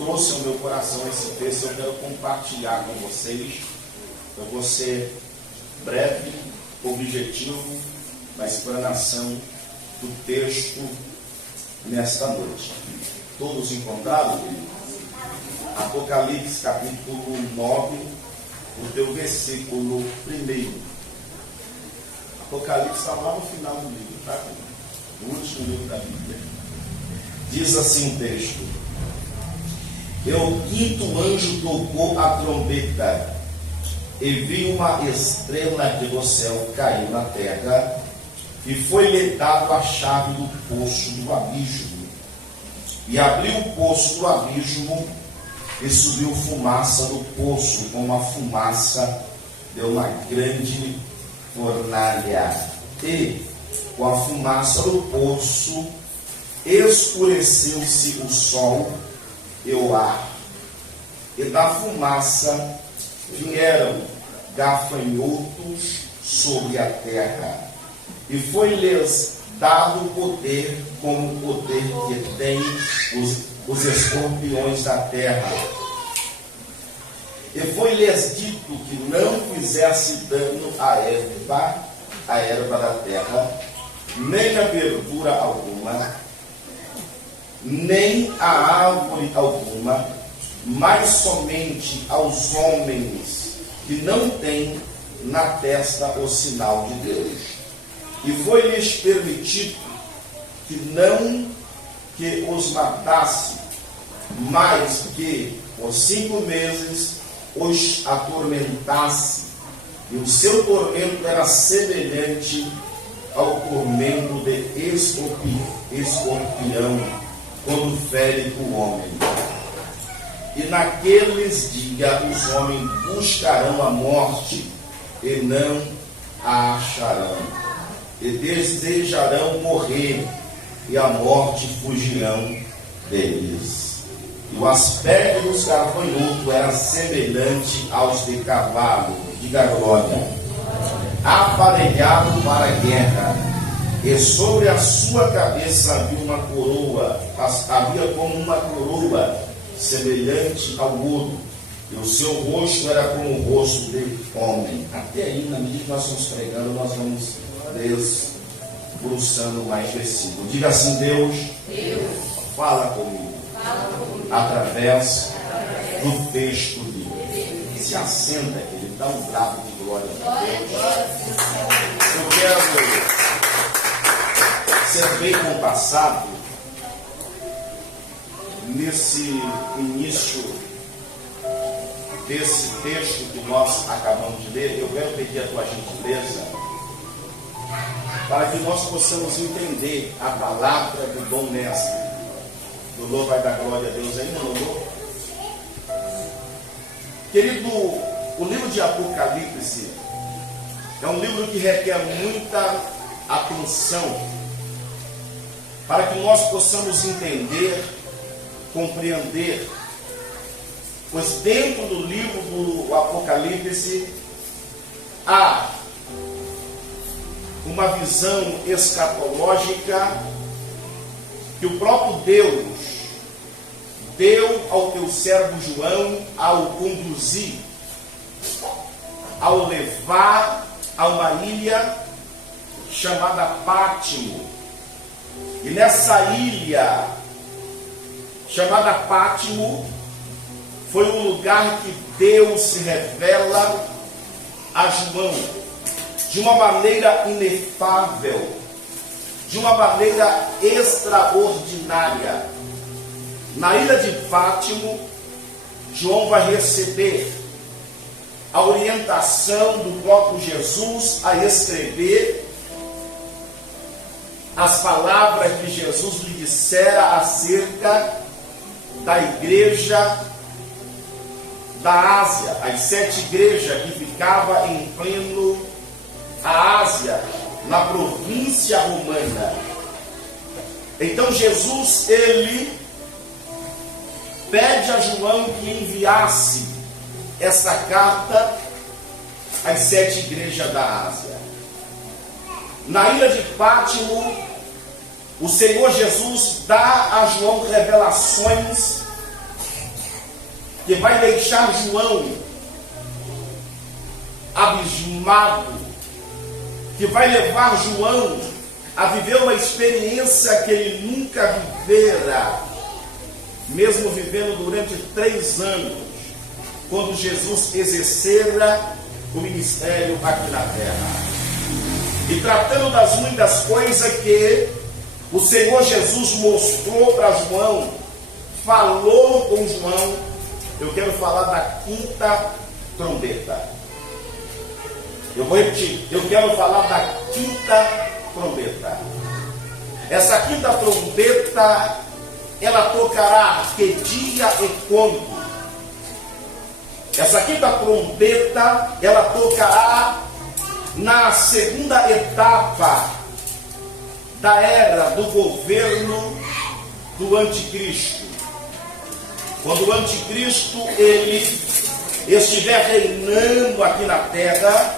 trouxe ao meu coração esse texto, eu quero compartilhar com vocês. Eu vou ser breve, objetivo na explanação do texto nesta noite. Todos encontraram? Apocalipse capítulo 9, o teu versículo 1. Apocalipse está lá no final do livro, tá? No último livro da Bíblia. Diz assim o texto: E o quinto anjo tocou a trombeta, e vi uma estrela que do céu caiu na terra, e foi-lhe dado a chave do poço do abismo. E abriu o poço do abismo, e subiu fumaça do poço, como a fumaça de uma grande fornalha. E, com a fumaça do poço, escureceu-se o sol e o ar. E da fumaça vieram gafanhotos sobre a terra. E foi-lhes dado poder, como o poder que tem os escorpiões da terra. E foi-lhes dito que não fizesse dano à erva da terra, nem a verdura alguma, nem a árvore alguma, mas somente aos homens que não têm na testa o sinal de Deus. E foi-lhes permitido que os matasse, mas que por 5 meses os atormentasse, e o seu tormento era semelhante ao tormento de escorpião, quando fere o homem. E naqueles dias os homens buscarão a morte, e não a acharão, e desejarão morrer, e a morte fugirão deles. E o aspecto dos gafanhotos era semelhante aos de cavalo, diga glória, aparelhado para a guerra, e sobre a sua cabeça havia uma coroa, havia como uma coroa semelhante ao ouro, e o seu rosto era como o rosto de homem. Até aí, na medida que nós estamos pregando, nós vamos desbruçando mais versículos. Diga assim: Deus, fala comigo, através do texto livre. Se assenta, ele dá um brado de glória a Deus. Eu quero ser bem compassado nesse início desse texto que nós acabamos de ler. Eu quero pedir a tua gentileza para que nós possamos entender a palavra do Dom Mestre. Lulô vai dar glória a Deus ainda, Lulô? Querido, o livro de Apocalipse é um livro que requer muita atenção para que nós possamos entender, compreender, pois dentro do livro do Apocalipse há uma visão escatológica que o próprio Deus deu ao teu servo João ao conduzir, ao levar a uma ilha chamada Pátimo. E nessa ilha chamada Pátimo foi um lugar que Deus se revela a João de uma maneira inefável, de uma maneira extraordinária. Na ilha de Pátimo, João vai receber a orientação do próprio Jesus a escrever as palavras que Jesus lhe dissera acerca da igreja da Ásia, as 7 igrejas que ficavam em pleno a Ásia, na província romana. Então Jesus, ele pede a João que enviasse essa carta às 7 igrejas da Ásia. Na ilha de Pátimo, o Senhor Jesus dá a João revelações que vai deixar João abismado, que vai levar João a viver uma experiência que ele nunca vivera, mesmo vivendo durante 3 anos, quando Jesus exercera o ministério aqui na terra. E tratando das muitas coisas que o Senhor Jesus mostrou para João, falou com João, eu quero falar da 5ª trombeta. Eu vou repetir, eu quero falar da 5ª trombeta. Essa 5ª trombeta, ela tocará que dia e quando? Essa 5ª trombeta, ela tocará na 2ª etapa da era do governo do anticristo. Quando o anticristo ele estiver reinando aqui na terra,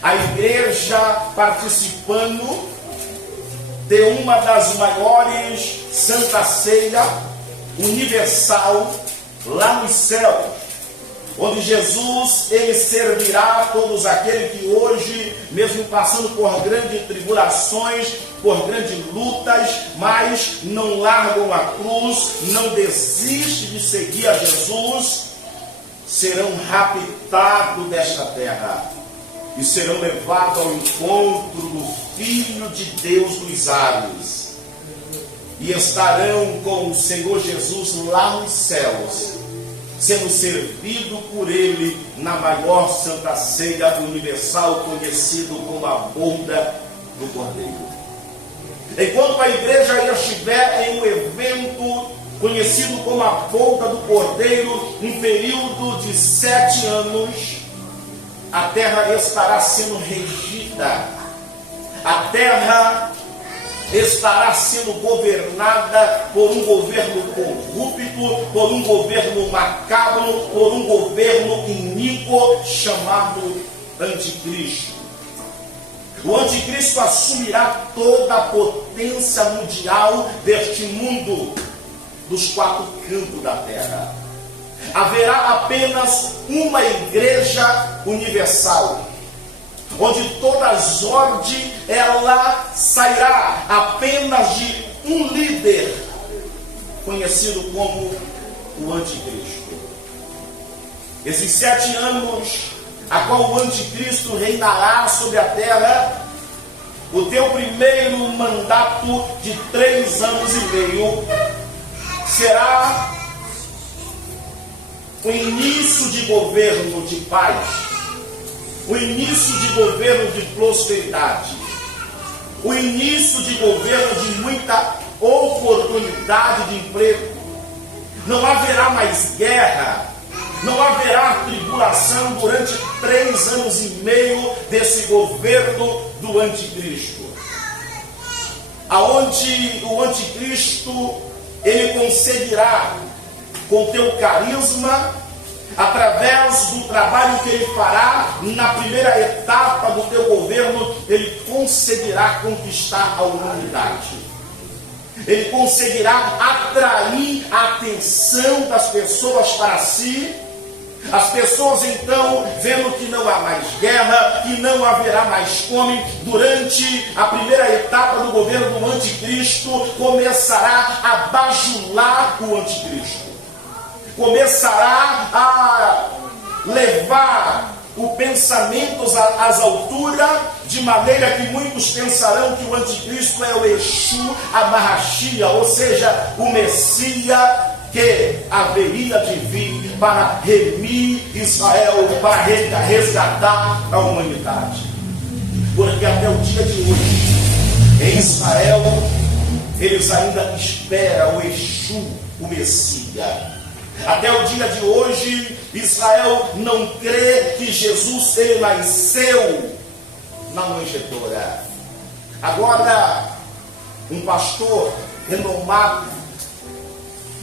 a igreja participando de uma das maiores Santa Ceia universal lá nos céus, onde Jesus ele servirá a todos aqueles que hoje, mesmo passando por grandes tribulações, por grandes lutas, mas não largam a cruz, não desistem de seguir a Jesus, serão raptados desta terra e serão levados ao encontro do Filho de Deus dos ares, e estarão com o Senhor Jesus lá nos céus, sendo servido por Ele na maior Santa Ceia universal, conhecido como a boda do Cordeiro. Enquanto a igreja estiver em um evento conhecido como a boda do Cordeiro, um período de 7 anos, a terra estará sendo regida, a terra estará sendo governada por um governo corrupto, por um governo macabro, por um governo iníquo chamado Anticristo. O Anticristo assumirá toda a potência mundial deste mundo, dos 4 cantos da terra. Haverá apenas uma igreja universal, onde toda as ordens ela sairá apenas de um líder, conhecido como o Anticristo. Esses 7 anos, a qual o Anticristo reinará sobre a terra, o teu primeiro mandato de 3 anos e meio será o início de governo de paz, o início de governo de prosperidade, o início de governo de muita oportunidade de emprego. Não haverá mais guerra, não haverá tribulação durante 3 anos e meio desse governo do Anticristo, aonde o Anticristo ele conseguirá, com teu carisma, através do trabalho que ele fará na primeira etapa do teu governo, ele conseguirá conquistar a humanidade. Ele conseguirá atrair a atenção das pessoas para si. As pessoas então, vendo que não há mais guerra, que não haverá mais fome, durante a primeira etapa do governo do Anticristo, começará a bajular o Anticristo. Começará a levar o pensamento às alturas, de maneira que muitos pensarão que o Anticristo é o Exu Amahashia, ou seja, o Messias que haveria de vir para remir Israel, para resgatar a humanidade. Porque até o dia de hoje, em Israel, eles ainda esperam o Exu, o Messias. Até o dia de hoje, Israel não crê que Jesus ele nasceu na manjedoura. Agora, um pastor renomado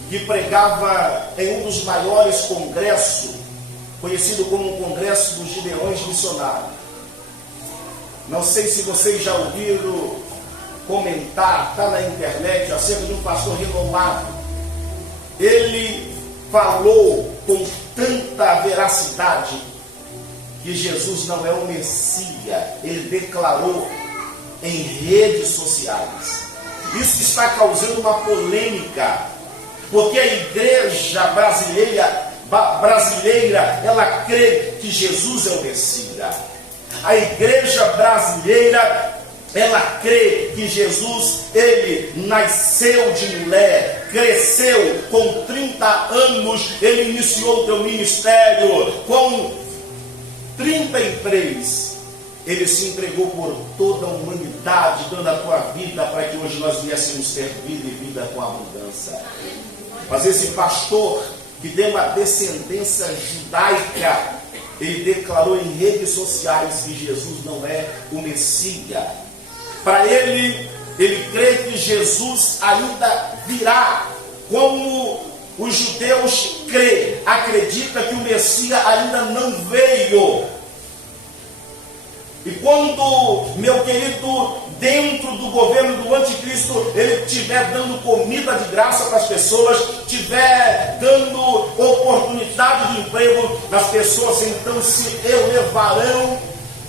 que pregava em um dos maiores congressos, conhecido como o Congresso dos Gideões Missionários. Não sei se vocês já ouviram comentar, está na internet, acerca de um pastor renomado. Ele falou com tanta veracidade que Jesus não é o Messias. Ele declarou em redes sociais. Isso está causando uma polêmica, porque a igreja brasileira, ela crê que Jesus é o Messias. A igreja brasileira, ela crê que Jesus, ele nasceu de mulher, cresceu com 30 anos, ele iniciou o seu ministério, com 33, ele se entregou por toda a humanidade, dando a tua vida para que hoje nós viéssemos ter vida e vida com abundância. Mas esse pastor, que tem uma descendência judaica, ele declarou em redes sociais que Jesus não é o Messias. Para ele crê que Jesus ainda virá, como os judeus acreditam que o Messias ainda não veio. E quando, meu querido, dentro do governo do anticristo, ele estiver dando comida de graça para as pessoas, estiver dando oportunidade de emprego, as pessoas então se elevarão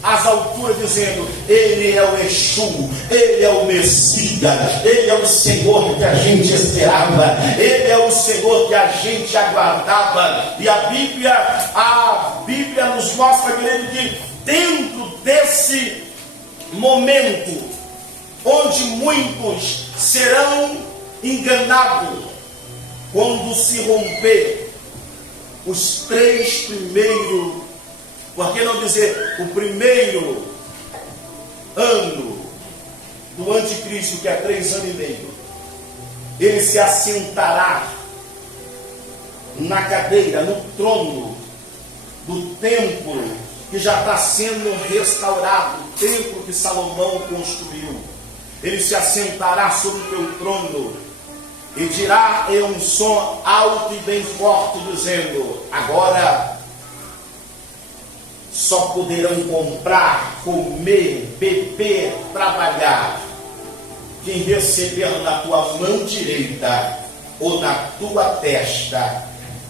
às alturas, dizendo: ele é o Exu, ele é o Messias, ele é o Senhor que a gente esperava, ele é o Senhor que a gente aguardava. E a Bíblia nos mostra, querido, que dentro desse momento onde muitos serão enganados, quando se romper os 3 primeiros, por que não dizer o primeiro ano do anticristo, que é 3 anos e meio, ele se assentará na cadeira, no trono do templo que já está sendo restaurado, o templo que Salomão construiu. Ele se assentará sobre o teu trono e dirá em um som alto e bem forte, dizendo: agora só poderão comprar, comer, beber, trabalhar quem receber na tua mão direita ou na tua testa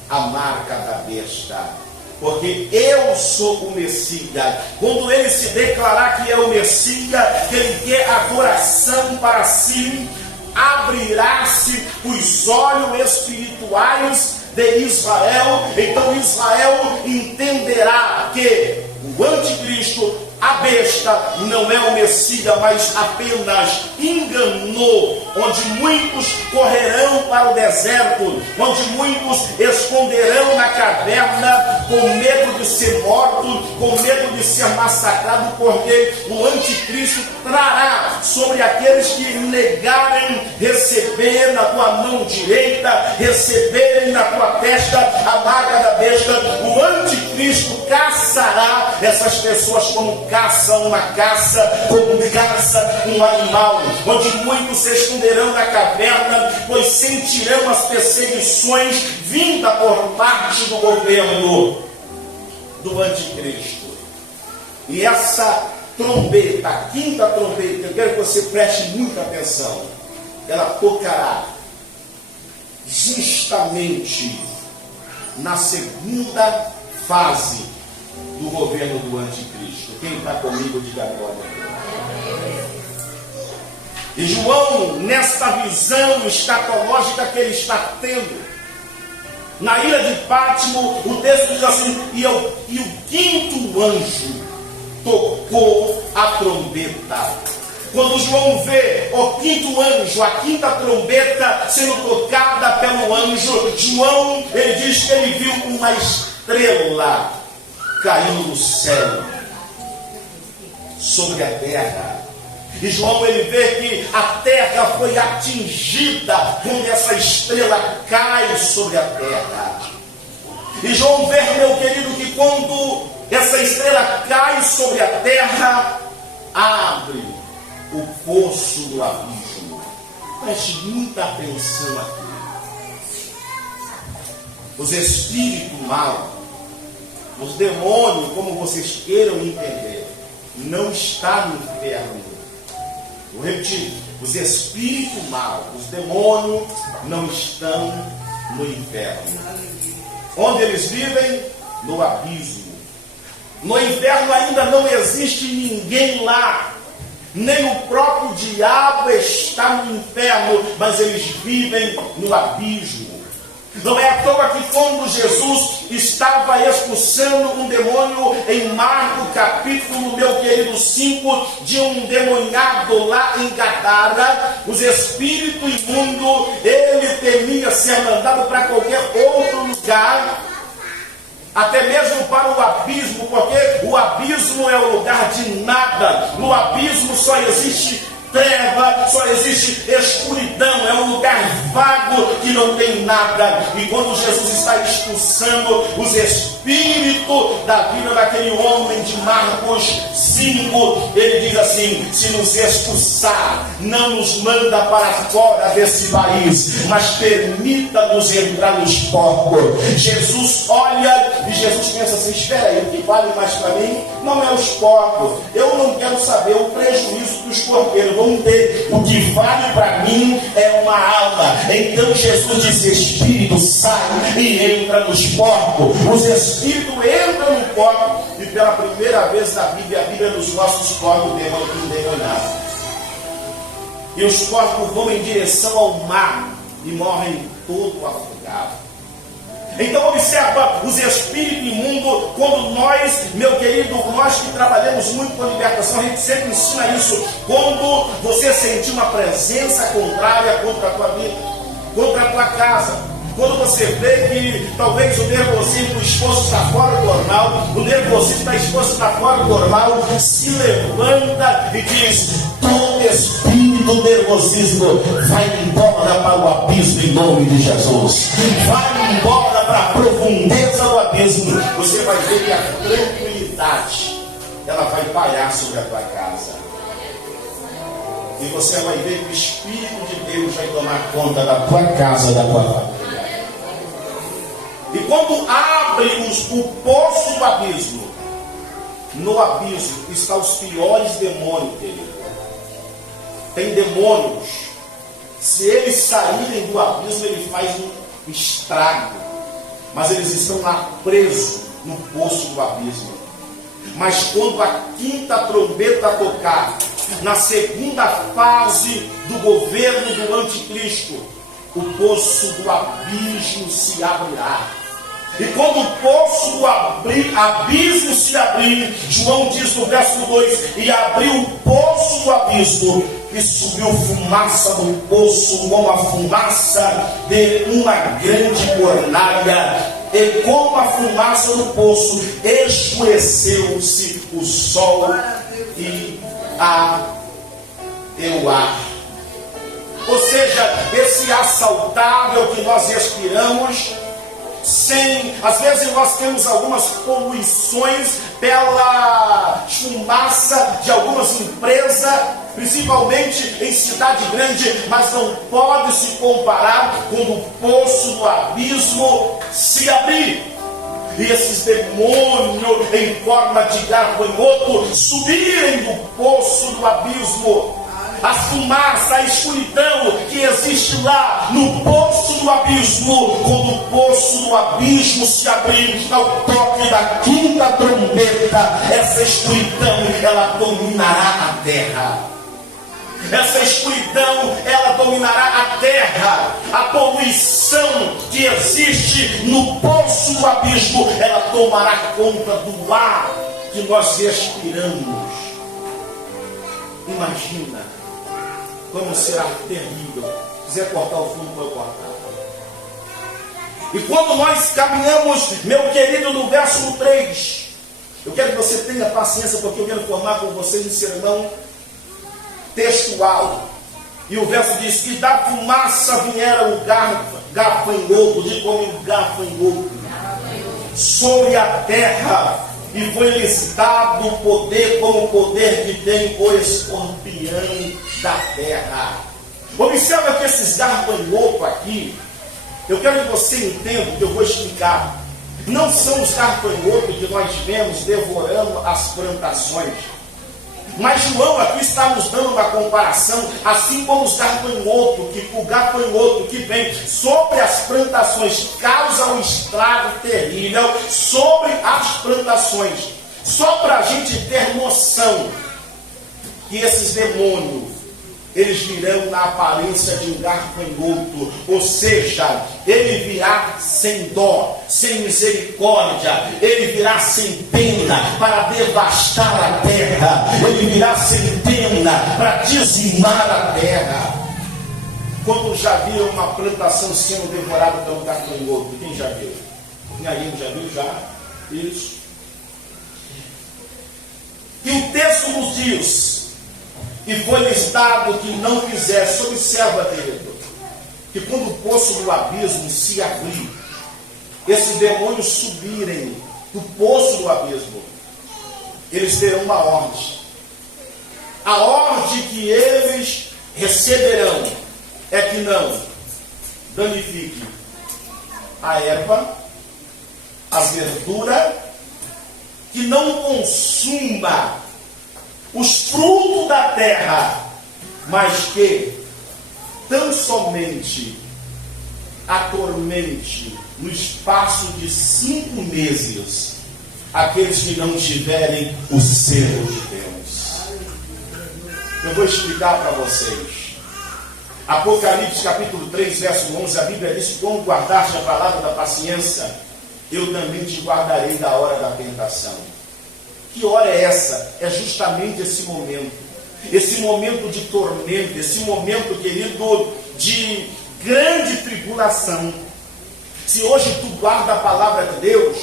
a marca da besta. Porque eu sou o Messias. Quando ele se declarar que é o Messias, que ele quer adoração para si, abrirá-se os olhos espirituais de Israel. Então Israel entenderá que o anticristo, a besta, não é o Messias, mas apenas enganou, onde muitos correrão para o deserto, onde muitos esconderão na caverna, com medo de ser morto, com medo de ser massacrado, porque o anticristo trará sobre aqueles que negarem receber na tua mão direita, receberem na tua testa a marca da besta. O anticristo caçará essas pessoas como caça uma caça, como caça um animal, onde muitos se esconderão na caverna, pois sentirão as perseguições vindas por parte do governo do anticristo. E essa trombeta, a 5ª trombeta, eu quero que você preste muita atenção, ela tocará justamente na 2ª fase do governo do anticristo. Quem está comigo, diga glória. E João, nesta visão escatológica que ele está tendo, na ilha de Pátimo, o texto diz assim: e o 5º anjo tocou a trombeta. Quando João vê o 5º anjo, a 5ª trombeta sendo tocada pelo anjo, João, ele diz que ele viu uma estrela caindo do céu sobre a terra. E João, ele vê que a terra foi atingida quando essa estrela cai sobre a terra. E João vê, meu querido, que quando essa estrela cai sobre a terra, abre o poço do abismo. Preste muita atenção aqui. Os espíritos maus, os demônios, como vocês queiram entender, não está no inferno. Vou repetir: os espíritos maus, os demônios, não estão no inferno. Onde eles vivem? No abismo. No inferno ainda não existe ninguém lá. Nem o próprio diabo está no inferno, mas eles vivem no abismo. Não é à toa que quando Jesus estava expulsando um demônio em Marcos capítulo, meu querido 5, de um endemoniado lá em Gadara, os espíritos imundos, ele temia ser mandado para qualquer outro lugar, até mesmo para o abismo, porque o abismo é o lugar de nada. No abismo só existe treva, só existe escuridão, é um lugar vago que não tem nada. E quando Jesus está expulsando os espíritos da vida daquele homem de Marcos 5, ele diz assim: se nos expulsar, não nos manda para fora desse país, mas permita-nos entrar nos porcos. Jesus olha e Jesus pensa assim: espera aí, o que vale mais para mim não é os porcos, eu não quero saber o prejuízo dos porqueiros vão ter, o que vale para mim é uma alma. Então Jesus diz: espírito, sai e entra nos porcos. Os espíritos entram no porco, e pela primeira vez na Bíblia, a Bíblia nos mostra os porcos endemoniados. E os porcos vão em direção ao mar e morrem todo afogados. Então observa os espíritos imundos. Quando nós, meu querido, nós que trabalhamos muito com a libertação, a gente sempre ensina isso. Quando você sentir uma presença contrária contra a tua vida, contra a tua casa, quando você vê que talvez o nervosismo do esposo está fora do normal, o nervosismo da esposa está fora do normal, se levanta e diz: todo espírito do nervosismo vai embora para o abismo em nome de Jesus. Vai embora para a profundeza do abismo. Você vai ver que a tranquilidade ela vai parar sobre a tua casa. E você vai ver que o Espírito de Deus vai tomar conta da tua casa, da tua família. E quando abre o poço do abismo, no abismo estão os piores demônios dele. Tem demônios, se eles saírem do abismo, ele faz um estrago, mas eles estão lá presos no poço do abismo. Mas quando a quinta trombeta tocar, na segunda fase do governo do anticristo, o poço do abismo se abrirá. E quando o poço do abismo se abrir, João diz no verso 2: e abriu o poço do abismo, e subiu fumaça do poço, como a fumaça de uma grande fornalha. E como a fumaça do poço, escureceu-se o sol e o ar. Ou seja, esse ar saudável que nós respiramos, às vezes nós temos algumas poluições pela fumaça de algumas empresas, principalmente em cidade grande, mas não pode se comparar quando o poço do abismo se abrir. E esses demônios em forma de gafanhoto subirem do poço do abismo. A fumaça, a escuridão que existe lá no poço do abismo, quando o poço do abismo se abrir ao toque da quinta trombeta, essa escuridão ela dominará a terra. Essa escuridão ela dominará a terra. A poluição que existe no poço do abismo, ela tomará conta do ar que nós respiramos. Imagina como será terrível. Se quiser cortar o fundo, vou cortar. E quando nós caminhamos, meu querido, no verso 3, eu quero que você tenha paciência, porque eu quero formar com vocês um sermão textual. E o verso diz: que da fumaça viera o gafanhoto, de como um gafanhoto, sobre a terra, e foi-lhes dado o poder como o poder que tem o escorpião da terra. Observa que esses gafanhotos aqui, eu quero que você entenda o que eu vou explicar. Não são os gafanhotos que nós vemos devorando as plantações. Mas João aqui está nos dando uma comparação, assim como o gafanhoto que vem sobre as plantações causa um estrago terrível sobre as plantações. Só para a gente ter noção que esses demônios, eles virão na aparência de um gafanhoto, ou seja, ele virá sem dó, sem misericórdia, ele virá sem pena para devastar a terra, ele virá sem pena para dizimar a terra. Quando já viram uma plantação sendo devorada pelo gafanhoto? Quem já viu? Quem aí já viu? Já? Isso. E o texto nos diz: e foi-lhes dado que não fizesse. Observa, querido, que quando o poço do abismo se abrir, esses demônios subirem do poço do abismo, eles terão uma ordem. A ordem que eles receberão é que não danifique a erva, a verdura, que não consuma os frutos da terra, mas que tão somente atormente no espaço de 5 meses aqueles que não tiverem o selo de Deus. Eu vou explicar para vocês. Apocalipse capítulo 3, verso 11, a Bíblia diz: como guardaste a palavra da paciência, eu também te guardarei da hora da tentação. Que hora é essa? É justamente esse momento de tormento, esse momento, querido, de grande tribulação. Se hoje tu guarda a palavra de Deus,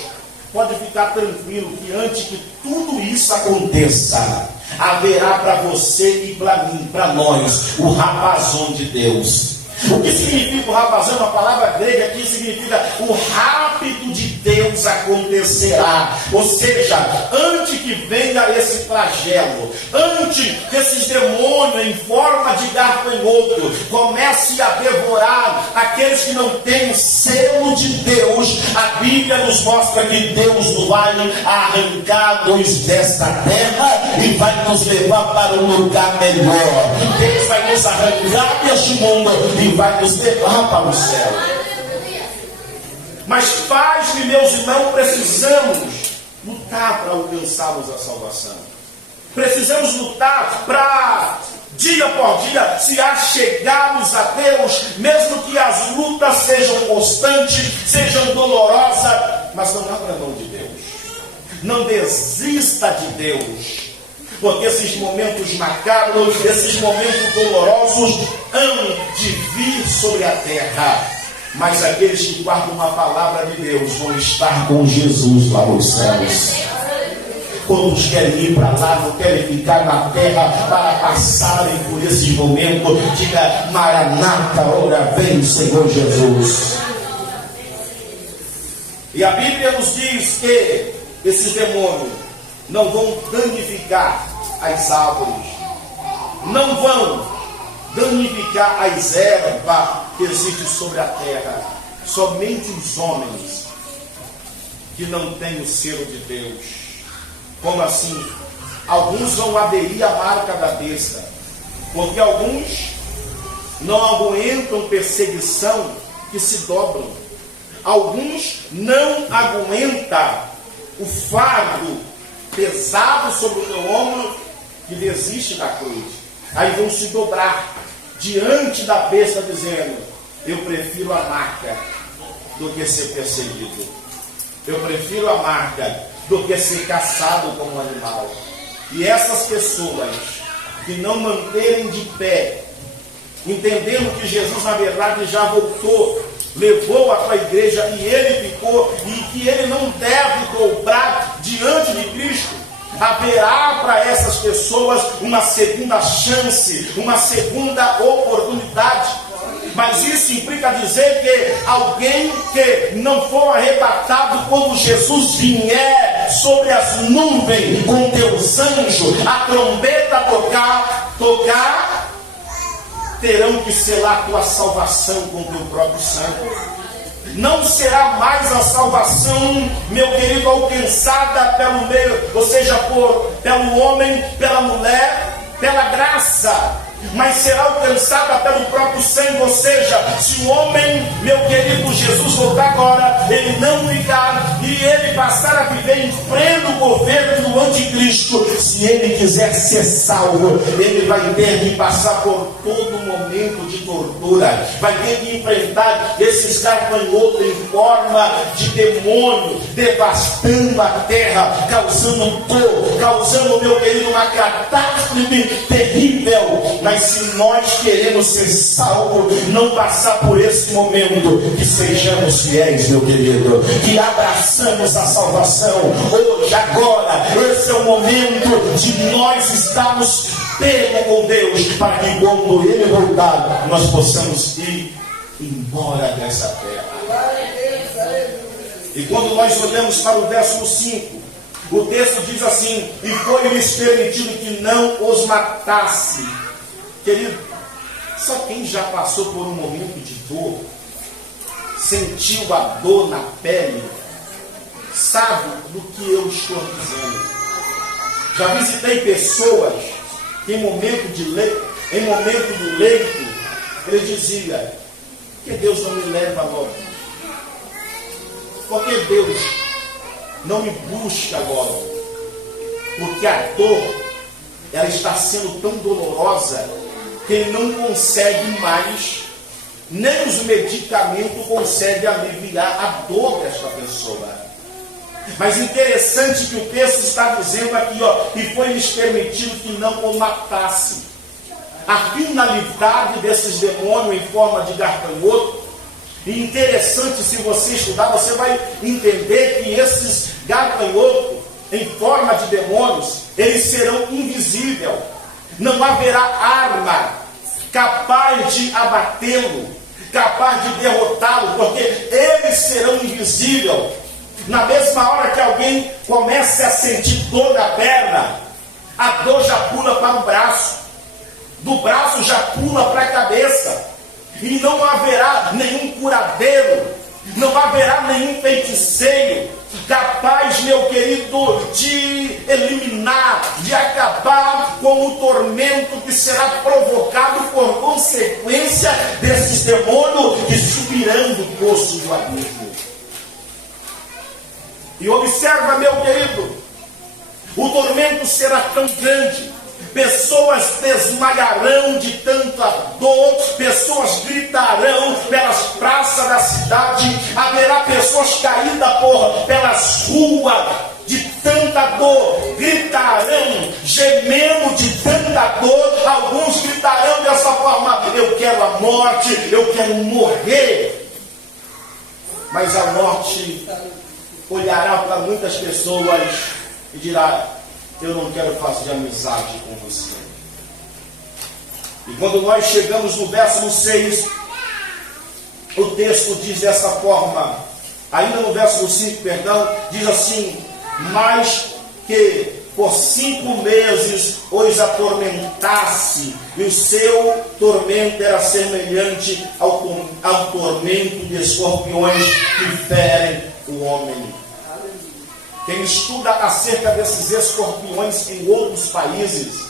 pode ficar tranquilo que antes que tudo isso aconteça, haverá para você e para mim, para nós, o rapazão de Deus. O que significa o rapazão? A palavra grega aqui significa o rápido de Deus acontecerá. Ou seja, antes que venha esse flagelo, antes que esses demônios em forma de gafanhoto comece a devorar aqueles que não têm o selo de Deus, a Bíblia nos mostra que Deus vai arrancar-nos desta terra e vai nos levar para um lugar melhor. Deus vai nos arrancar deste mundo e vai nos levar para o céu. Mas pais e meus irmãos, precisamos lutar para alcançarmos a salvação. Precisamos lutar para, dia por dia, se achegarmos a Deus, mesmo que as lutas sejam constantes, sejam dolorosas, mas não abra mão de Deus. Não desista de Deus. Porque esses momentos macabros, esses momentos dolorosos hão de vir sobre a terra. Mas aqueles que guardam a palavra de Deus vão estar com Jesus lá nos céus. Quantos querem ir para lá, não querem ficar na terra para passarem por esses momentos? Diga: Maranata, ora vem, Senhor Jesus. E a Bíblia nos diz que esses demônios não vão danificar as árvores, não vão danificar as ervas que existem sobre a terra. Somente os homens que não têm o selo de Deus. Como assim? Alguns vão aderir à marca da besta, porque alguns não aguentam perseguição que se dobram. Alguns não aguentam o fardo pesado sobre o teu ombro que desiste da cruz. Aí vão se dobrar diante da besta dizendo: eu prefiro a marca do que ser perseguido. Eu prefiro a marca do que ser caçado como animal. E essas pessoas que não manterem de pé, entendendo que Jesus na verdade já voltou, levou a tua igreja e ele ficou, e que ele não deve dobrar diante de Cristo, haverá para essas pessoas uma segunda chance, uma segunda oportunidade. Mas isso implica dizer que alguém que não for arrebatado quando Jesus vier sobre as nuvens com teus anjos, a trombeta tocar, terão que selar tua salvação com teu próprio sangue. não será mais a salvação, meu querido, alcançada pelo meio, ou seja, pelo homem, pela mulher, pela graça, mas será alcançada pelo próprio sangue. Ou seja, se o homem, meu querido, Jesus voltar agora, ele não ligar e ele passar a viver em pleno governo do anticristo, se ele quiser ser salvo, ele vai ter que passar por todo momento de tortura, vai ter que enfrentar esses gafanhotos em forma de demônio, devastando a terra, causando dor, causando, meu querido, uma catástrofe terrível. Mas se nós queremos ser salvos, não passar por esse momento, que sejamos fiéis, meu querido, que abraçamos a salvação hoje, agora. Esse é o momento de nós estarmos pegos com Deus, para que quando Ele voltar, nós possamos ir embora dessa terra. E quando nós olhamos para o verso 5, o texto diz assim: e foi-lhes permitido que não os matasse. Querido, só quem já passou por um momento de dor, sentiu a dor na pele, sabe do que eu estou dizendo. Já visitei pessoas que em momento do leito, ele dizia: por que Deus não me leva logo? Por que Deus não me busca agora? Porque a dor, ela está sendo tão dolorosa que ele não consegue mais, nem os medicamentos conseguem aliviar a dor desta pessoa. Mas interessante que o texto está dizendo aqui, e foi-lhes permitido que não o matasse. A finalidade desses demônios em forma de gafanhoto, e interessante, se você estudar, você vai entender que esses gafanhotos em forma de demônios, eles serão invisíveis. Não haverá arma capaz de abatê-lo, capaz de derrotá-lo, porque eles serão invisíveis. Na mesma hora que alguém comece a sentir dor na perna, a dor já pula para o braço, do braço já pula para a cabeça, e não haverá nenhum curadeiro, não haverá nenhum feiticeiro capaz, meu querido, de eliminar, de acabar com o tormento que será provocado por consequência desses demônios que subirão do poço do abismo. E observa, meu querido, o tormento será tão grande, pessoas desmaiarão de tanta dor, pessoas gritarão pelas praças da cidade, haverá pessoas caídas pelas ruas de tanta dor, gritarão, gemendo de tanta dor. Alguns gritarão dessa forma: eu quero a morte, eu quero morrer. Mas a morte olhará para muitas pessoas e dirá: eu não quero fazer amizade com você. E quando nós chegamos no verso 6, o texto diz dessa forma, ainda no verso 5, diz assim: mas que por 5 meses os atormentasse, e o seu tormento era semelhante ao tormento de escorpiões que ferem o homem. Quem estuda acerca desses escorpiões em outros países,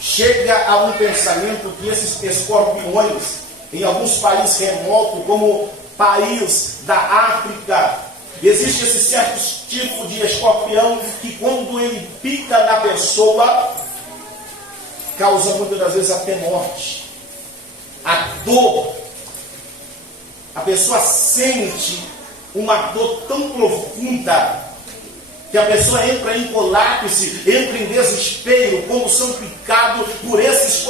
chega a um pensamento que esses escorpiões, em alguns países remotos, como o país da África, existe esse certo tipo de escorpião que, quando ele pica na pessoa, causa muitas das vezes até morte. A dor, a pessoa sente uma dor tão profunda que a pessoa entra em colapse, entra em desespero, como são picados por esses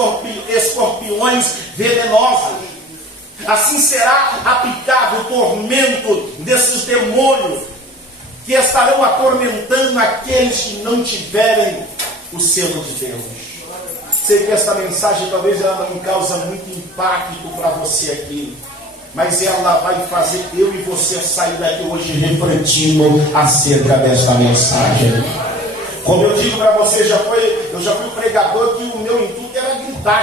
escorpiões venenosos. Assim será aplicado o tormento desses demônios que estarão atormentando aqueles que não tiverem o selo de Deus. Sei que esta mensagem talvez ela não causa muito impacto para você aqui, mas ela vai fazer eu e você sair daqui hoje refletindo acerca desta mensagem. Como eu digo para você, eu já fui pregador que o meu intuito era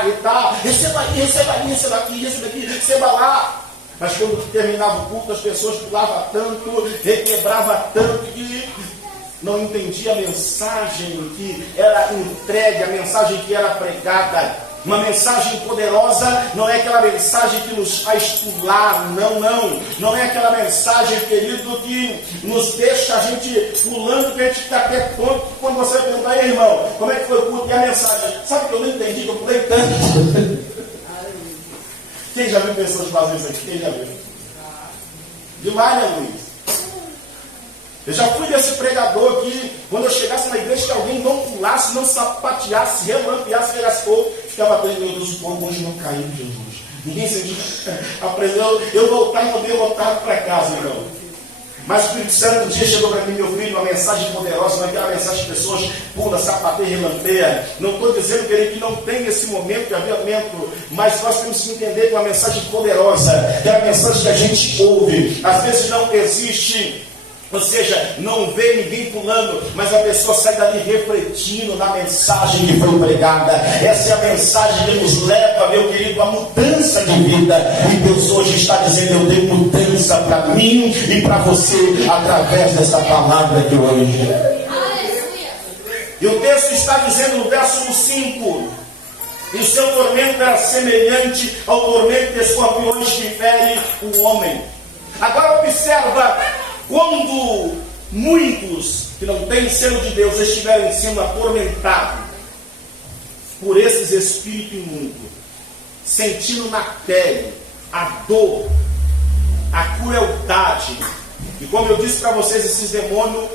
gritar, receba aí, receba aí, receba aqui, receba aqui, receba lá. Mas quando terminava o culto, as pessoas pulavam tanto, requebravam tanto, que não entendia a mensagem que era entregue, a mensagem que era pregada. Uma mensagem poderosa não é aquela mensagem que nos faz pular, não é aquela mensagem, querido, que nos deixa a gente pulando, que a gente fica até tonto. Quando você perguntar, aí, irmão, como é que foi o culto? E a mensagem? Sabe que eu não entendi, que eu pulei tanto. Quem já viu pessoas fazendo isso aqui? Quem já viu? Demais, né, Luiz? Eu já fui desse pregador que, quando eu chegasse na igreja, que alguém não pulasse, não sapateasse, relampeasse, pegasse fogo, ficava atrás, meu Deus, o povo hoje não caiu, Jesus. Ninguém sentiu. Aprendeu, eu voltar e não derrotado para casa, irmão. Mas o Espírito Santo um dia chegou para mim, meu filho, uma mensagem poderosa, não é aquela mensagem que as pessoas pulam, sapateiam, relampeiam. Não estou dizendo, querido, que não tem esse momento de avivamento, mas nós temos que entender que é uma mensagem poderosa, que é a mensagem que a gente ouve. Às vezes não existe, ou seja, não vê ninguém pulando, mas a pessoa sai dali refletindo na mensagem que foi pregada. Essa é a mensagem que nos leva, meu querido, à mudança de vida. E Deus hoje está dizendo, eu tenho mudança para mim e para você, através dessa palavra de hoje. E o texto está dizendo no verso 5, e o seu tormento era semelhante ao tormento de escorpiões que ferem o homem. Agora observa, quando muitos que não têm selo de Deus estiverem sendo atormentados por esses espíritos imundos, sentindo na pele a dor, a crueldade, e como eu disse para vocês, esses demônios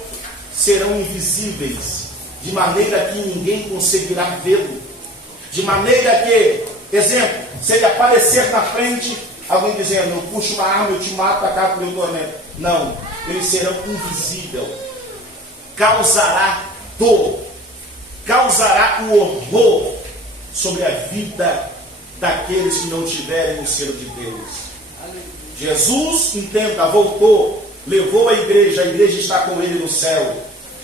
serão invisíveis, de maneira que ninguém conseguirá vê-lo, de maneira que, exemplo, se ele aparecer na frente, alguém dizendo, eu puxo uma arma, eu te mato, acabo com o meu tormento. Não, eles serão invisíveis. Causará dor, causará o horror sobre a vida daqueles que não tiverem o selo de Deus. Jesus, entenda, voltou, levou a igreja está com ele no céu.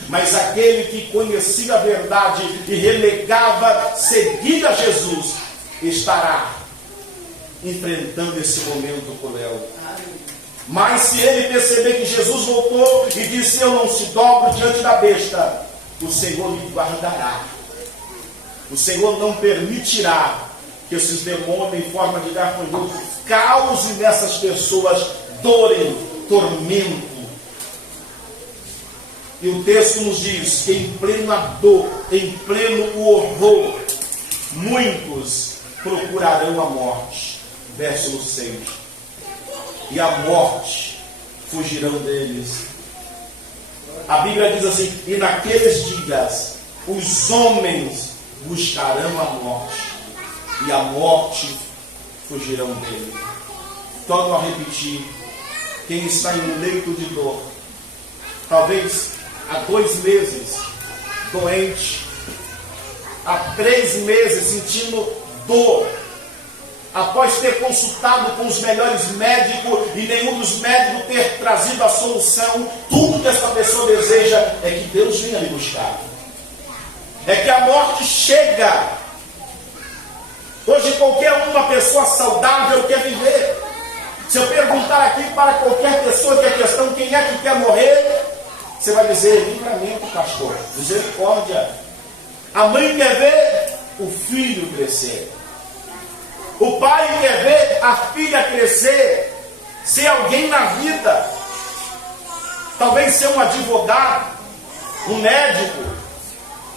Mas aquele que conhecia a verdade e relegava seguir a Jesus, estará enfrentando esse momento cruel. Mas se ele perceber que Jesus voltou e disse, eu não se dobro diante da besta, o Senhor lhe guardará. O Senhor não permitirá que esses demônios em forma de gafanhoto causem nessas pessoas dor, tormento. E o texto nos diz que em plena dor, em pleno horror, muitos procurarão a morte. Verso 6. E a morte fugirão deles. A Bíblia diz assim, e naqueles dias os homens buscarão a morte, e a morte fugirão dele. Torno a repetir, quem está em um leito de dor, talvez há 2 meses doente, há 3 meses sentindo dor, após ter consultado com os melhores médicos e nenhum dos médicos ter trazido a solução, tudo que essa pessoa deseja é que Deus venha lhe buscar. É que a morte chega. Hoje qualquer uma pessoa saudável quer viver. Se eu perguntar aqui para qualquer pessoa que a questão quem é que quer morrer, você vai dizer, livramento, pastor, misericórdia. A mãe quer ver o filho crescer. O pai quer ver a filha crescer, ser alguém na vida, talvez ser um advogado, um médico,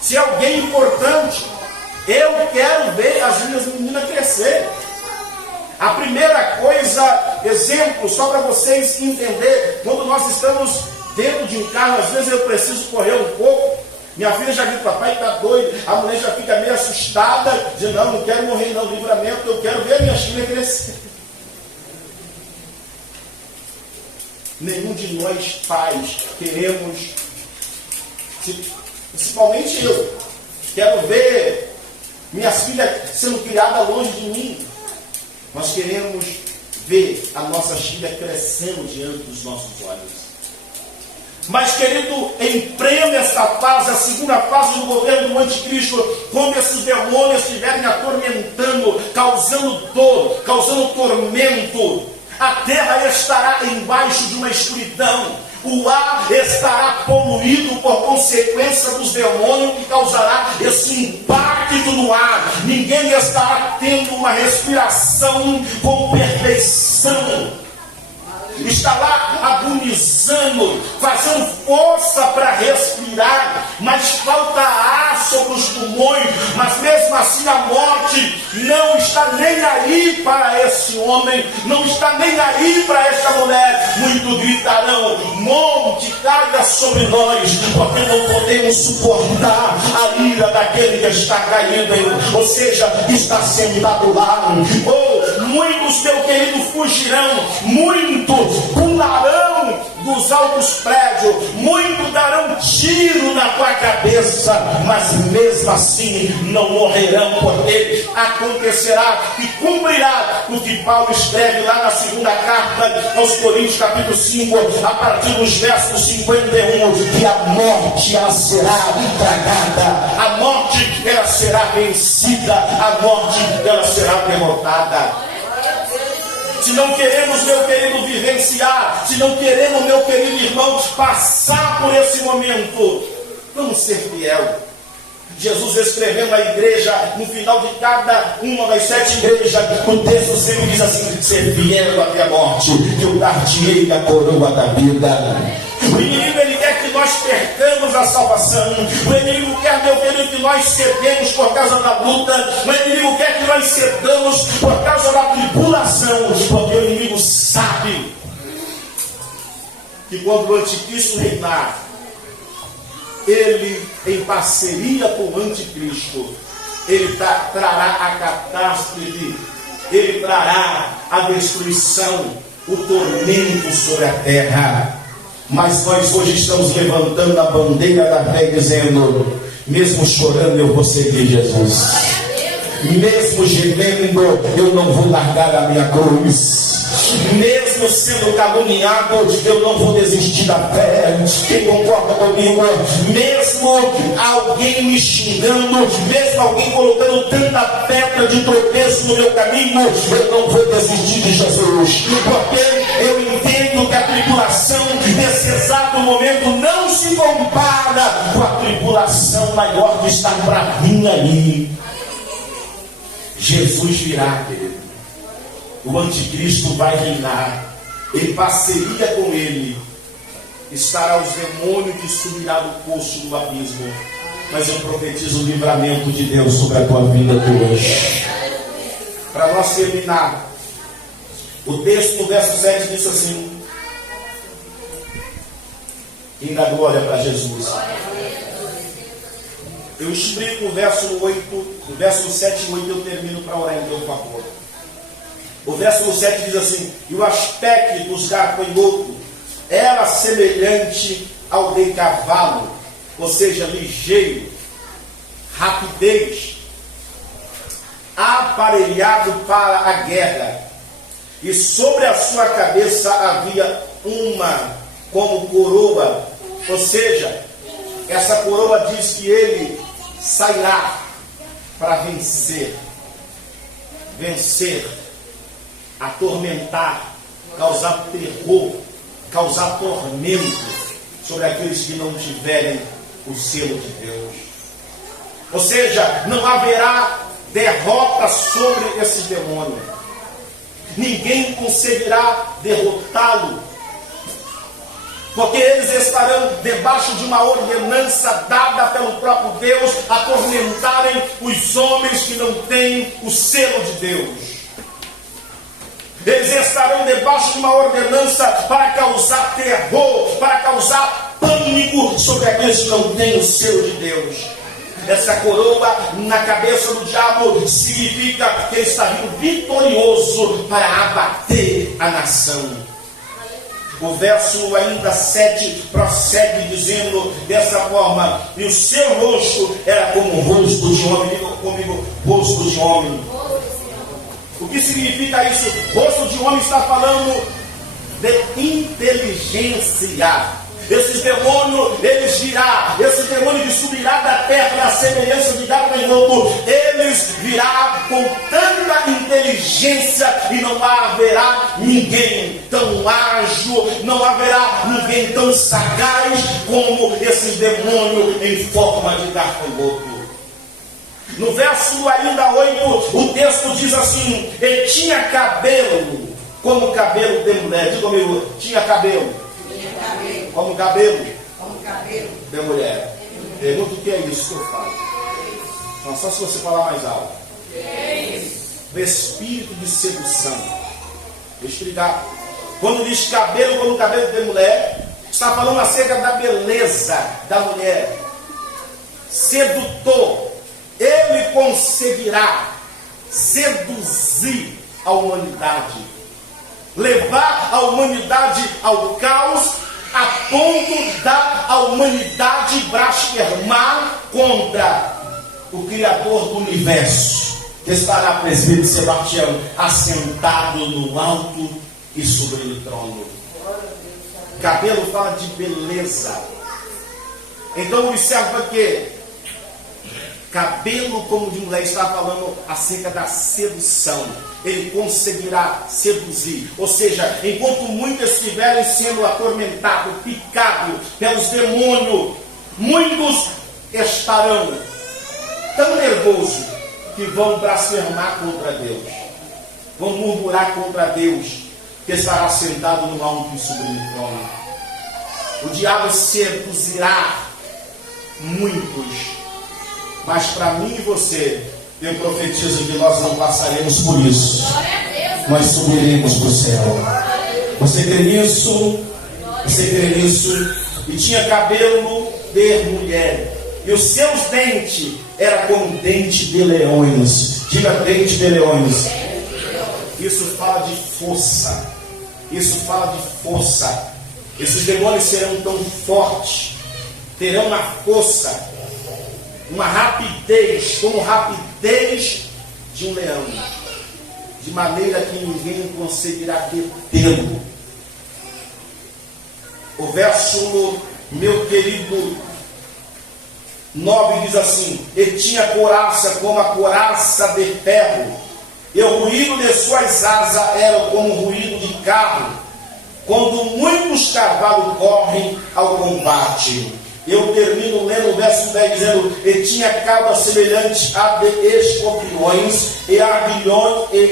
ser alguém importante. Eu quero ver as minhas meninas crescer. A primeira coisa, exemplo, só para vocês entenderem, quando nós estamos dentro de um carro, às vezes eu preciso correr um pouco. Minha filha já grita, papai está doido. A mulher já fica meio assustada, diz, não quero morrer não, livramento, eu quero ver a minha filha crescer. Nenhum de nós pais queremos, principalmente eu, quero ver minhas filhas sendo criadas longe de mim. Nós queremos ver a nossa filha crescendo diante dos nossos olhos. Mas, querido, em plena esta fase, a segunda fase do governo do anticristo, quando esses demônios estiverem atormentando, causando dor, causando tormento, A terra estará embaixo de uma escuridão. O ar estará poluído por consequência dos demônios que causará esse impacto no ar. Ninguém estará tendo uma respiração com perfeição. Está lá agonizando, fazendo força para respirar, mas falta ar sobre os pulmões. Mas mesmo assim a morte não está nem aí para esse homem, não está nem aí para esta mulher. Muito gritarão: monte, caia sobre nós, porque não podemos suportar a ira daquele que está caído, ou seja, está sentado lá. Muitos, meu querido, fugirão, muitos pularão dos altos prédios, muitos darão tiro na tua cabeça, mas mesmo assim não morrerão, porque acontecerá e cumprirá o que Paulo escreve lá na segunda carta aos Coríntios, capítulo 5, a partir dos versos 51, que a morte ela será tragada, a morte ela será vencida, a morte ela será derrotada. Se não queremos, meu querido, vivenciar, se não queremos, meu querido irmão, passar por esse momento, vamos ser fiel. Jesus escrevendo a igreja, no final de cada uma das 7 igrejas, o texto sempre diz assim: ser fiel até a morte, que eu dar-te-ei a coroa da vida. O inimigo, ele quer que nós percamos a salvação. O inimigo quer, meu querido, que nós cedemos por causa da luta. O inimigo quer que nós cedamos por causa da tribulação, porque o inimigo sabe que quando o anticristo reinar, ele, em parceria com o anticristo, ele trará a catástrofe, ele trará a destruição, o tormento sobre a terra. Mas nós hoje estamos levantando a bandeira da fé, dizendo: mesmo chorando eu vou seguir Jesus, mesmo gemendo eu não vou largar a minha cruz, mesmo sendo caluniado eu não vou desistir da fé. Quem concorda comigo? Mesmo alguém me xingando, mesmo alguém colocando tanta pedra de tropeço no meu caminho, eu não vou desistir de Jesus, porque eu entendo que a tribulação nesse exato momento não se compara com a tribulação maior que está para vir aí. Jesus virá, querido. O anticristo vai reinar. Em parceria com ele estará os demônios que subirá do poço do abismo. Mas eu profetizo o livramento de Deus sobre a tua vida hoje. Para nós terminar, o texto no verso 7 diz assim: quem dá glória para Jesus? Eu explico o verso 8, o verso 7 e 8 eu termino para orar em teu favor. O verso 7 diz assim: e o aspecto dos gafanhotos era semelhante ao de cavalo, ou seja, ligeiro, rapidez, aparelhado para a guerra, e sobre a sua cabeça havia uma como coroa, ou seja, essa coroa diz que ele sairá para vencer, atormentar, causar terror, causar tormento sobre aqueles que não tiverem o selo de Deus. Ou seja, não haverá derrota sobre esses demônios. Ninguém conseguirá derrotá-lo, porque eles estarão debaixo de uma ordenança dada pelo próprio Deus, atormentarem os homens que não têm o selo de Deus. Eles estarão debaixo de uma ordenança para causar terror, para causar pânico sobre aqueles que não têm o selo de Deus. Essa coroa na cabeça do diabo significa que ele está vindo vitorioso para abater a nação. O verso ainda 7 prossegue dizendo dessa forma: e o seu rosto era como o rosto de homem. Diga comigo, rosto de homem. O que significa isso? Rosto de homem está falando de inteligência, Esses demônios, eles virá. Esse demônio que subirá da terra na semelhança de gafanhoto, eles virá com tanta inteligência e não haverá ninguém tão ágil, não haverá ninguém tão sagaz como esses demônios em forma de gafanhoto. No verso ainda 8, o texto diz assim: ele tinha cabelo como cabelo de mulher. Diga comigo, tinha cabelo. Como cabelo de mulher. Pergunta o que é isso que eu falo. Não, só se você falar mais alto. O espírito de sedução. Vou explicar. Quando diz cabelo como cabelo de mulher, está falando acerca da beleza da mulher. Sedutor. Ele conseguirá seduzir a humanidade, levar a humanidade ao caos, a ponto da humanidade blasfemar contra o Criador do universo, que estará, presbítero Sebastião, assentado no alto e sobre o trono. Cabelo fala de beleza. Então observa que cabelo como de mulher está falando acerca da sedução. Ele conseguirá seduzir. Ou seja, enquanto muitos estiverem sendo atormentados, picados pelos demônios, muitos estarão tão nervosos que vão blasfemar contra Deus, vão murmurar contra Deus, que estará sentado no alto e sublime trono. O diabo seduzirá muitos. Mas para mim e você, eu profetizo que nós não passaremos por isso. Nós subiremos para o céu. Você crê nisso? Você crê nisso? E tinha cabelo de mulher. E os seus dentes eram como dente de leões. Diga dente de leões. Isso fala de força. Isso fala de força. Esses demônios serão tão fortes. Terão uma força, uma rapidez, como rapidez de um leão, de maneira que ninguém conseguirá detê-lo. O verso, meu querido, 9 diz assim: ele tinha couraça como a couraça de ferro, e o ruído de suas asas era como o ruído de carro, quando muitos cavalos correm ao combate. Eu termino lendo o verso 10 dizendo: ele tinha cauda semelhante a de escorpiões e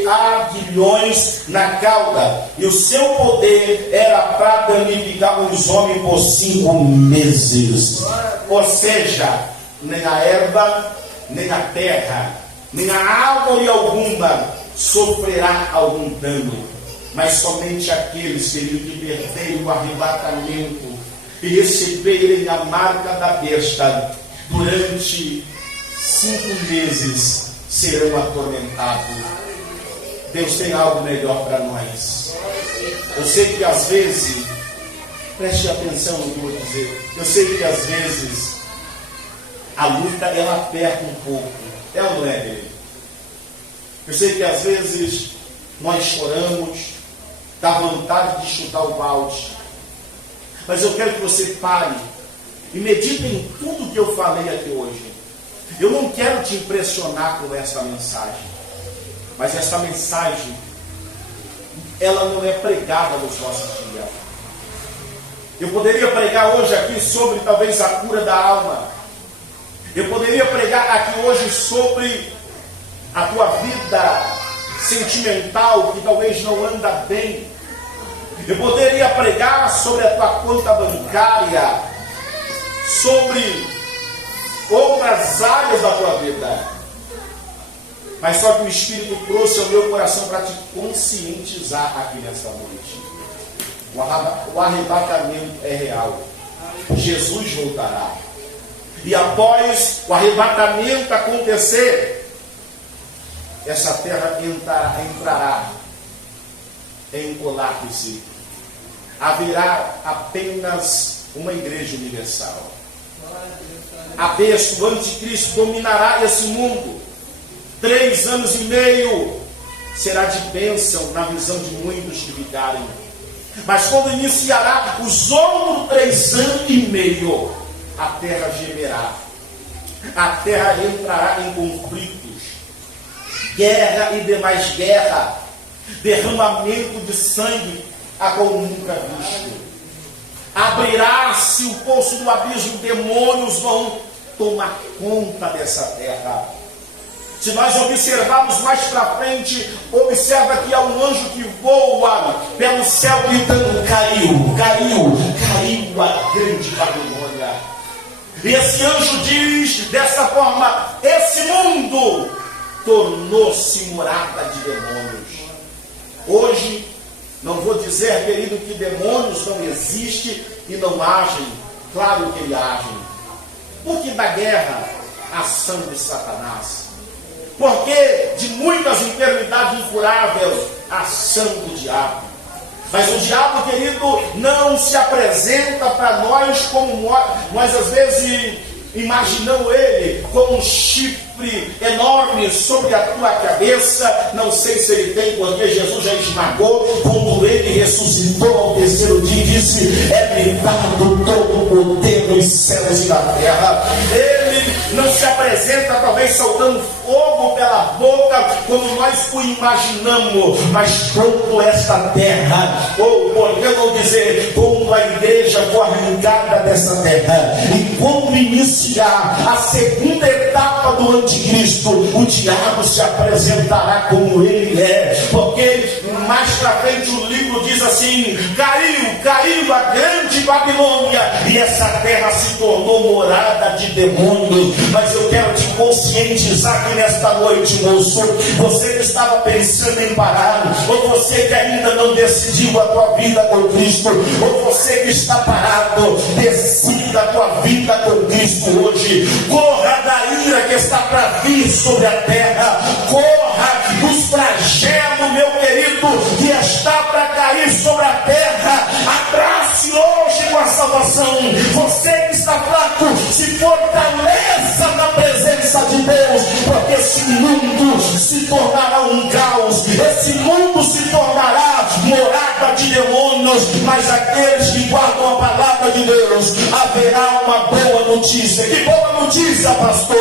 aguilhões na cauda, e o seu poder era para danificar os homens por 5 meses. Ou seja, nem a erva, nem a terra, nem a árvore alguma sofrerá algum dano, mas somente aqueles que perderem o arrebatamento e receberem a marca da besta durante 5 meses serão atormentados. Deus tem algo melhor para nós. Eu sei que às vezes, preste atenção no que eu vou dizer, eu sei que às vezes a luta ela aperta um pouco, é ou não é? Eu sei que às vezes nós choramos, dá vontade de chutar o balde. Mas eu quero que você pare e medite em tudo que eu falei aqui hoje. Eu não quero te impressionar com essa mensagem, mas essa mensagem, ela não é pregada nos nossos dias. Eu poderia pregar hoje aqui sobre talvez a cura da alma. Eu poderia pregar aqui hoje sobre a tua vida sentimental que talvez não anda bem. Eu poderia pregar sobre a tua conta bancária, sobre outras áreas da tua vida. Mas só que o Espírito trouxe ao meu coração para te conscientizar aqui nessa noite. O arrebatamento é real. Jesus voltará. E após o arrebatamento acontecer, essa terra entrará em colapso. Haverá apenas uma igreja universal. A besta, o anticristo, dominará esse mundo. 3 anos e meio será de bênção na visão de muitos que ficarem. Mas quando iniciará os outros 3 anos e meio, a terra gemerá. A terra entrará em conflitos, guerra e demais guerra, derramamento de sangue a como nunca visto. Abrirá-se o poço do abismo, demônios vão tomar conta dessa terra. Se nós observarmos mais para frente, observa que há um anjo que voa pelo céu gritando: caiu a grande Babilônia. E esse anjo diz dessa forma: esse mundo tornou-se morada de demônios. Hoje, não vou dizer, querido, que demônios não existem e não agem. Claro que eles agem. Porque da guerra, ação de Satanás. Porque de muitas enfermidades incuráveis, ação do diabo. Mas o diabo, querido, não se apresenta para nós como nós às vezes imaginamos ele com um chifre enorme sobre a tua cabeça. Não sei se ele tem, porque Jesus já esmagou. Quando ele ressuscitou ao 3º dia, disse: é me dado todo o poder nos céus e na terra. Ele não se apresenta talvez soltando fogo pela boca, como nós o imaginamos, mas quando esta terra, ou podemos dizer, quando a igreja for arrancada dessa terra, e quando iniciar a segunda etapa do anticristo, o diabo se apresentará como ele é, porque mais para frente o livro diz assim: caiu a grande Babilônia, e essa terra se tornou morada de demônios. Mas eu quero te conscientizar que nesta noite, moço, você que estava pensando em parar, ou você que ainda não decidiu a tua vida com Cristo, ou você que está parado, decida a tua vida com Cristo hoje. Corra da ira que está para vir sobre a terra, corra dos flagelos, meu querido, que está para cair sobre a terra. Abrace hoje com a salvação. Você que está fraco, se fortaleça na presença de Deus, porque esse mundo se tornará um caos, esse mundo se tornará morada de demônios. Mas aqueles que guardam a palavra de Deus, haverá uma boa notícia. Que boa notícia, pastor?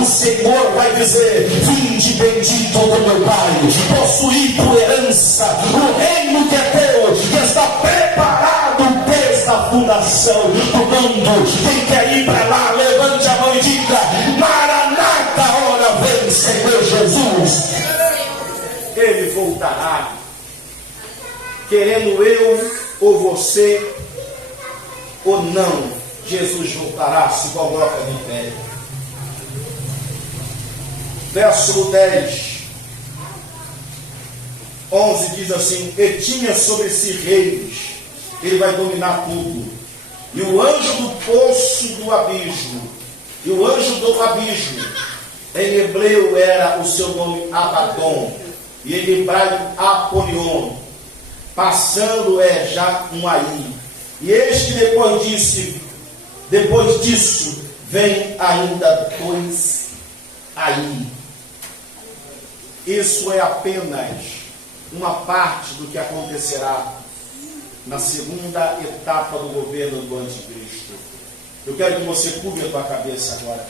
O Senhor vai dizer: vinde bendito do meu Pai, possuí por herança o reino que é teu, que está preparado desde a fundação do mundo. Quem quer ir para lá, levante a mão e diga: Maranata, ora vem, Senhor Jesus. Ele voltará, querendo eu ou você ou não. Jesus voltará. Se coloca de pé. Verso 10, 11 diz assim: e tinha sobre si reis. Ele vai dominar tudo. E o anjo do poço do abismo, e o anjo do abismo, em hebreu era o seu nome Abaddon, e em hebraico Apolion, passando já um aí. E eis que depois disso vem ainda 2 aí. Isso é apenas uma parte do que acontecerá na segunda etapa do governo do anticristo. Eu quero que você curve a tua cabeça agora.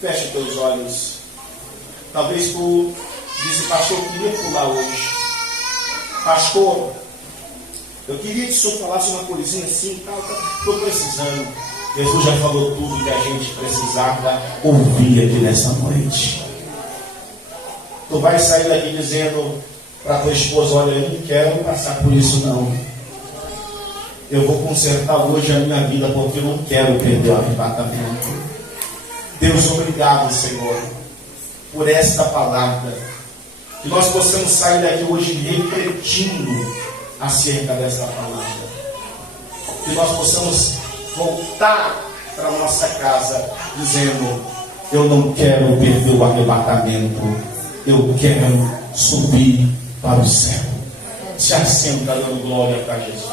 Feche os teus olhos. Talvez tu diz: pastor, eu queria pular hoje. Pastor, eu queria que o senhor falasse uma coisinha assim, tal, estou precisando. Jesus já falou tudo que a gente precisava ouvir aqui nessa noite. Tu vai sair daqui dizendo para tua esposa: olha, eu não quero passar por isso não. Eu vou consertar hoje a minha vida, porque eu não quero perder o arrebatamento. Deus, obrigado, Senhor, por esta palavra. Que nós possamos sair daqui hoje refletindo acerca desta palavra. Que nós possamos voltar para a nossa casa dizendo: eu não quero perder o arrebatamento, eu quero subir para o céu. Se assenta dando glória para Jesus.